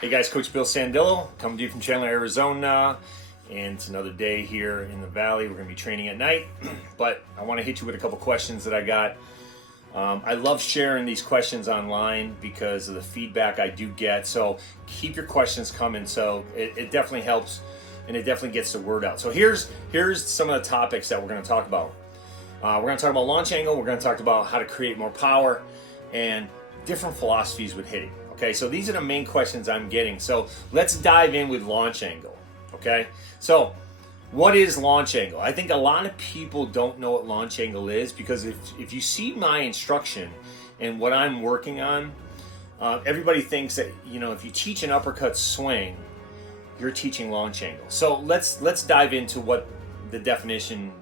Hey guys, Coach Bill Sandillo coming to you from Chandler, Arizona, and it's another day here in the Valley. We're going to be training at night, but I want to hit you with a couple questions that I got. I love sharing these questions online because of the feedback I do get, so keep your questions coming. So it definitely helps, and it definitely gets the word out. So here's some of the topics that we're going to talk about. We're going to talk about launch angle. We're going to talk about how to create more power and different philosophies with hitting. Okay, so these are the main questions I'm getting. So let's dive in with launch angle. Okay, so what is launch angle? I think a lot of people don't know what launch angle is because if you see my instruction and what I'm working on, everybody thinks that, you know, if you teach an uppercut swing, you're teaching launch angle. So let's dive into what the definition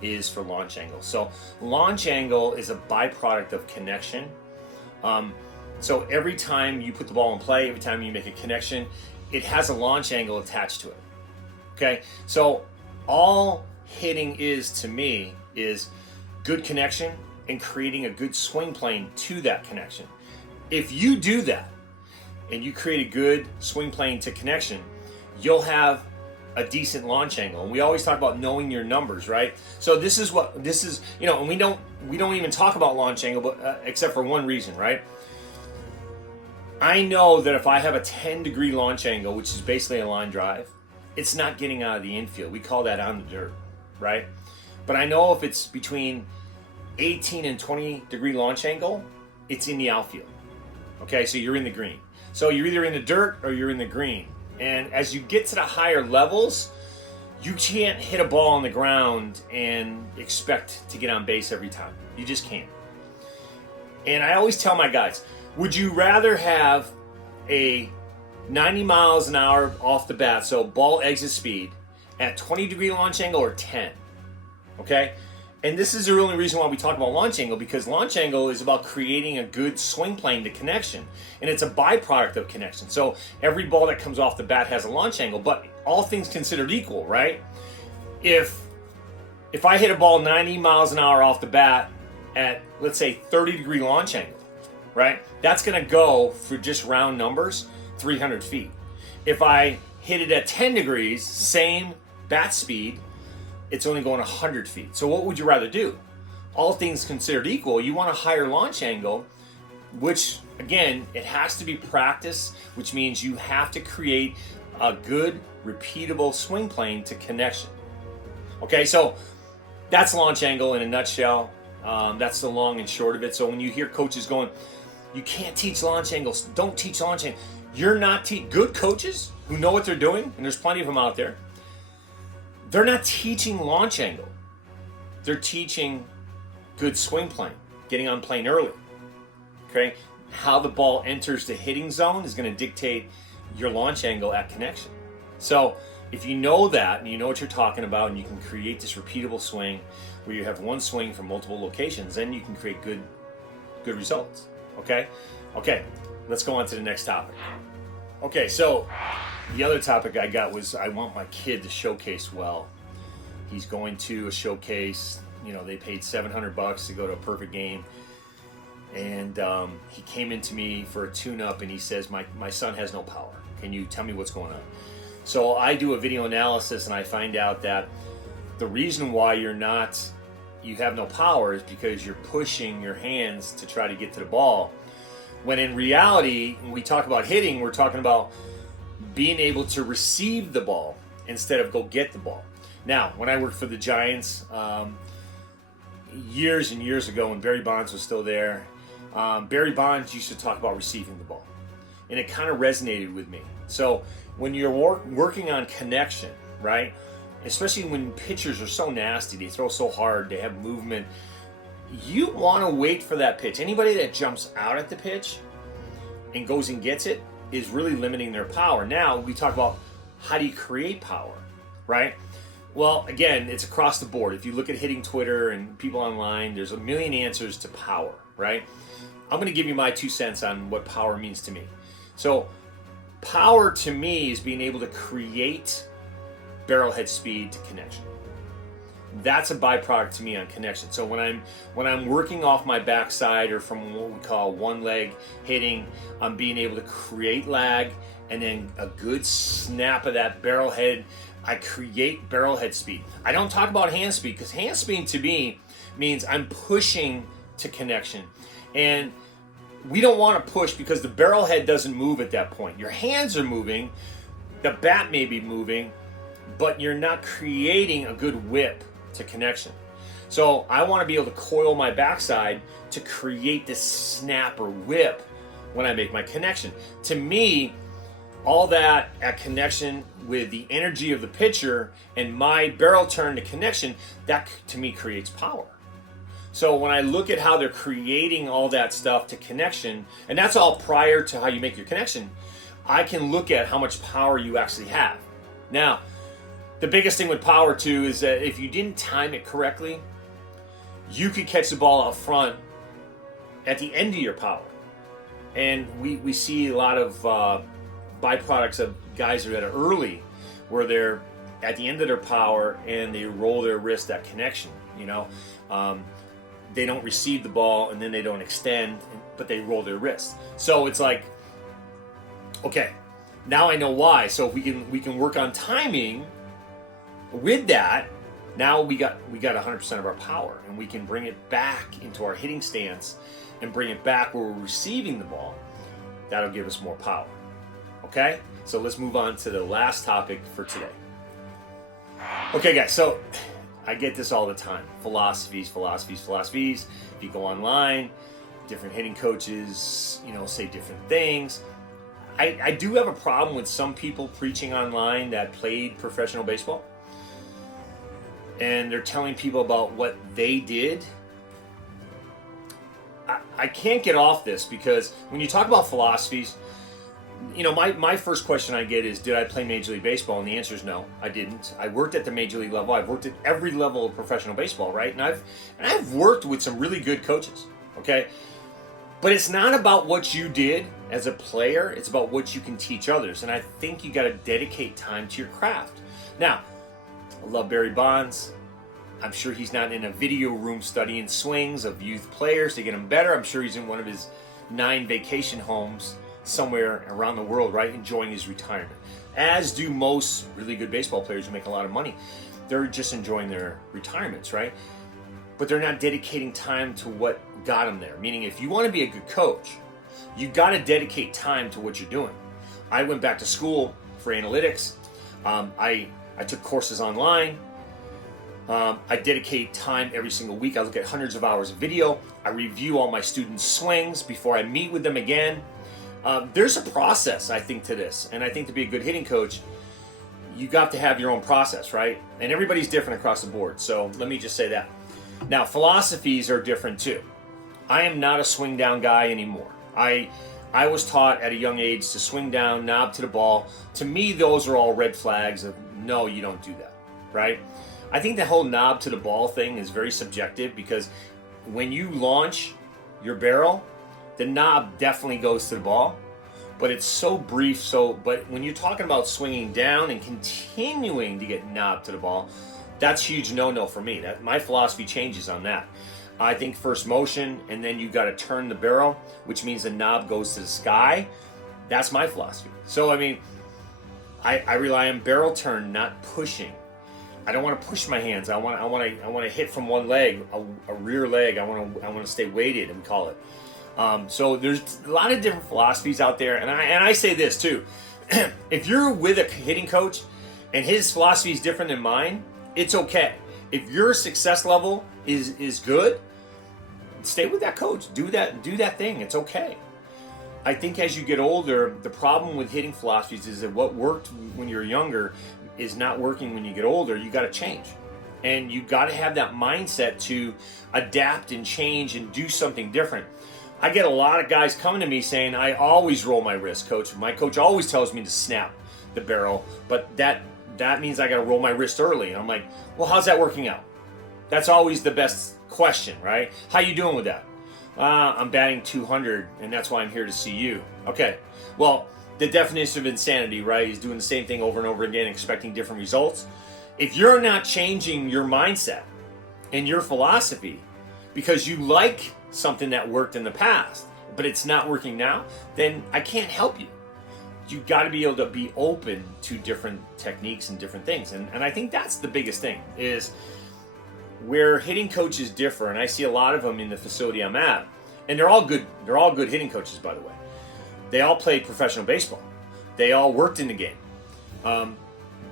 is for launch angle. So launch angle is a byproduct of connection. So every time you put the ball in play, every time you make a connection, it has a launch angle attached to it. Okay, so all hitting is to me is good connection and creating a good swing plane to that connection. If you do that and you create a good swing plane to connection, you'll have a decent launch angle. And we always talk about knowing your numbers, right? So this is, you know, and we don't even talk about launch angle, but except for one reason, right? I know that if I have a 10-degree launch angle, which is basically a line drive, it's not getting out of the infield. We call that on the dirt, right? But I know if it's between 18 and 20-degree launch angle, it's in the outfield. Okay, so you're in the green. So you're either in the dirt or you're in the green. And as you get to the higher levels, you can't hit a ball on the ground and expect to get on base every time. You just can't. And I always tell my guys, would you rather have a 90 miles an hour off the bat, so ball exit speed, at 20-degree launch angle or 10? Okay? And this is the only reason why we talk about launch angle, because launch angle is about creating a good swing plane to connection. And it's a byproduct of connection. So every ball that comes off the bat has a launch angle, but all things considered equal, right? If I hit a ball 90 miles an hour off the bat at, let's say, 30-degree launch angle, right? That's going to go, for just round numbers, 300 feet. If I hit it at 10 degrees, same bat speed, it's only going 100 feet. So what would you rather do? All things considered equal, you want a higher launch angle, which, again, it has to be practice, which means you have to create a good, repeatable swing plane to connection. Okay, so that's launch angle in a nutshell. That's the long and short of it. So when you hear coaches going, you can't teach launch angles, don't teach launch angle. You're not good coaches who know what they're doing, and there's plenty of them out there. They're not teaching launch angle. They're teaching good swing plane, getting on plane early. Okay? How the ball enters the hitting zone is going to dictate your launch angle at connection. So if you know that and you know what you're talking about, and you can create this repeatable swing where you have one swing from multiple locations, then you can create good results. Okay, let's go on to the next topic. Okay, so the other topic I got was I want my kid to showcase well. He's going to a showcase. You know, they paid $700 to go to a perfect game. And he came into me for a tune-up, and he says, my son has no power. Can you tell me what's going on? So I do a video analysis, and I find out that the reason why you have no power is because you're pushing your hands to try to get to the ball. When in reality, when we talk about hitting, we're talking about being able to receive the ball instead of go get the ball. Now, when I worked for the Giants years and years ago, when Barry Bonds was still there, Barry Bonds used to talk about receiving the ball. And it kind of resonated with me. So when you're working on connection, right? Especially when pitchers are so nasty, they throw so hard, they have movement, you want to wait for that pitch. Anybody that jumps out at the pitch and goes and gets it is really limiting their power. Now, we talk about how do you create power, right? Well, again, it's across the board. If you look at hitting Twitter and people online, there's a million answers to power, right? I'm going to give you my 2 cents on what power means to me. So power to me is being able to create barrelhead speed to connection. That's a byproduct to me on connection. So when I'm working off my backside or from what we call one leg hitting, I'm being able to create lag and then a good snap of that barrel head. I create barrel head speed. I don't talk about hand speed, because hand speed to me means I'm pushing to connection. And we don't want to push because the barrel head doesn't move at that point. Your hands are moving, the bat may be moving, but you're not creating a good whip to connection. So I want to be able to coil my backside to create this snap or whip when I make my connection. To me, all that at connection with the energy of the pitcher and my barrel turn to connection, that to me creates power. So when I look at how they're creating all that stuff to connection, and that's all prior to how you make your connection, I can look at how much power you actually have. Now, the biggest thing with power too is that if you didn't time it correctly, you could catch the ball out front at the end of your power. And we see a lot of byproducts of guys that are early, where they're at the end of their power and they roll their wrist at connection. They don't receive the ball and then they don't extend, but they roll their wrist. So it's like, okay, now I know why. So if we can work on timing with that, now we got 100% of our power, and we can bring it back into our hitting stance and bring it back where we're receiving the ball. That'll give us more power. Okay, so let's move on to the last topic for today. Okay, guys, so I get this all the time. Philosophies. If you go online, different hitting coaches, say different things. I do have a problem with some people preaching online that played professional baseball, and they're telling people about what they did. I can't get off this, because when you talk about philosophies, my first question I get is, did I play Major League Baseball? And the answer is no, I didn't. I worked at the Major League level. I've worked at every level of professional baseball, right? And I've worked with some really good coaches, okay? But it's not about what you did as a player. It's about what you can teach others. And I think you got to dedicate time to your craft. Now, I love Barry Bonds. I'm sure he's not in a video room studying swings of youth players to get them better. I'm sure he's in one of his 9 vacation homes somewhere around the world, right, enjoying his retirement. As do most really good baseball players who make a lot of money. They're just enjoying their retirements, right? But they're not dedicating time to what got them there. Meaning, if you want to be a good coach, you got to dedicate time to what you're doing. I went back to school for analytics. I took courses online. I dedicate time every single week. I look at hundreds of hours of video. I review all my students' swings before I meet with them again. There's a process, I think, to this. And I think to be a good hitting coach, you got to have your own process, right? And everybody's different across the board. So let me just say that. Now, philosophies are different too. I am not a swing down guy anymore. I was taught at a young age to swing down, knob to the ball. To me, those are all red flags of, no, you don't do that, right? I think the whole knob to the ball thing is very subjective, because when you launch your barrel, the knob definitely goes to the ball, but it's so brief. But when you're talking about swinging down and continuing to get knobbed to the ball, that's huge no-no for me. My philosophy changes on that. I think first motion, and then you got to turn the barrel, which means the knob goes to the sky. That's my philosophy. So I mean, I rely on barrel turn, not pushing. I don't want to push my hands. I want to hit from one leg, a rear leg. I want to stay weighted, and we call it. So there's a lot of different philosophies out there, and I say this too. If you're with a hitting coach and his philosophy is different than mine, it's okay. If your success level is good, stay with that coach. Do that thing. It's okay. I think as you get older, the problem with hitting philosophies is that what worked when you're younger is not working when you get older. You got to change. And you got to have that mindset to adapt and change and do something different. I get a lot of guys coming to me saying, I always roll my wrist, coach. My coach always tells me to snap the barrel, but that means I got to roll my wrist early. And I'm like, well, how's that working out? That's always the best question, right? How you doing with that? I'm batting 200, and that's why I'm here to see you. Okay, well, the definition of insanity, right, is doing the same thing over and over again, expecting different results. If you're not changing your mindset and your philosophy because you like something that worked in the past, but it's not working now, then I can't help you. you got to be able to be open to different techniques and different things. And I think that's the biggest thing, is where hitting coaches differ. And I see a lot of them in the facility I'm at, and they're all good hitting coaches, by the way. They all played professional baseball. They all worked in the game.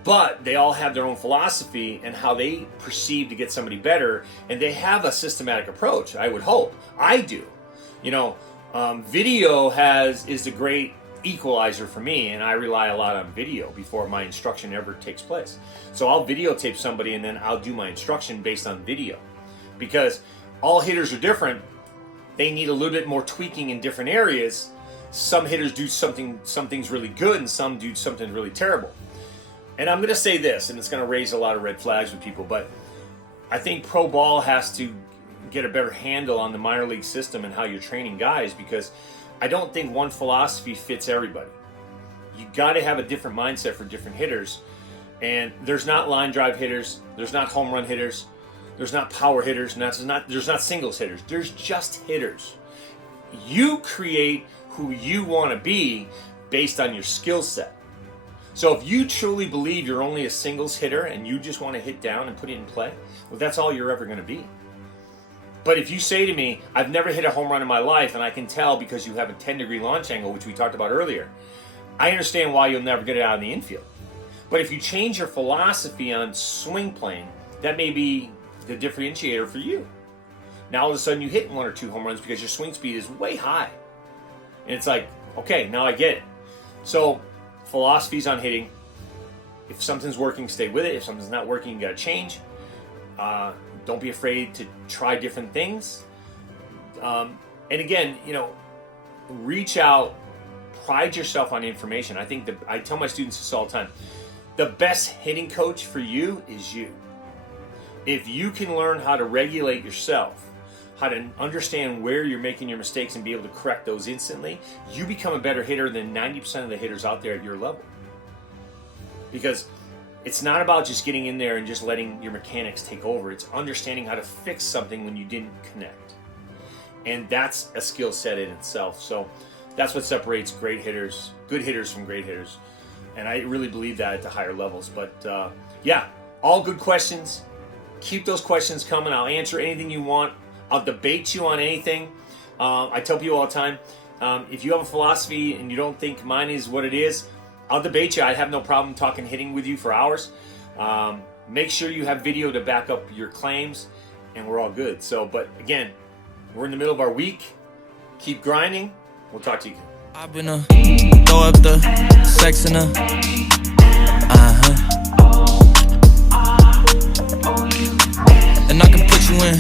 But they all have their own philosophy and how they perceive to get somebody better, and they have a systematic approach, I would hope. I do. Video is the great equalizer for me, and I rely a lot on video before my instruction ever takes place. So I'll videotape somebody, and then I'll do my instruction based on video. Because all hitters are different. They need a little bit more tweaking in different areas. Some hitters do some things really good, and some do something really terrible. And I'm going to say this, and it's going to raise a lot of red flags with people, but I think pro ball has to get a better handle on the minor league system and how you're training guys, because I don't think one philosophy fits everybody. You got to have a different mindset for different hitters. And there's not line drive hitters, there's not home run hitters, there's not power hitters, and there's not singles hitters. There's just hitters. You create who you want to be based on your skill set. So if you truly believe you're only a singles hitter and you just want to hit down and put it in play, well, that's all you're ever going to be. But if you say to me, I've never hit a home run in my life, and I can tell because you have a 10-degree launch angle, which we talked about earlier, I understand why you'll never get it out in the infield. But if you change your philosophy on swing plane, that may be the differentiator for you. Now all of a sudden you hit 1 or 2 home runs because your swing speed is way high. And it's like, okay, now I get it. So philosophies on hitting: if something's working, stay with it. If something's not working, you got to change. Don't be afraid to try different things. And again, reach out, pride yourself on information. I think I tell my students this all the time. The best hitting coach for you is you. If you can learn how to regulate yourself, how to understand where you're making your mistakes and be able to correct those instantly, you become a better hitter than 90% of the hitters out there at your level. Because it's not about just getting in there and just letting your mechanics take over. It's understanding how to fix something when you didn't connect. And that's a skill set in itself. So that's what separates great hitters, good hitters from great hitters. And I really believe that at the higher levels. But yeah, all good questions. Keep those questions coming. I'll answer anything you want. I'll debate you on anything. I tell people all the time, if you have a philosophy and you don't think mine is what it is, I'll debate you. I have no problem talking hitting with you for hours. Make sure you have video to back up your claims, and we're all good. So, but again, we're in the middle of our week. Keep grinding. We'll talk to you again. I've been throw up the sex in and I can put you in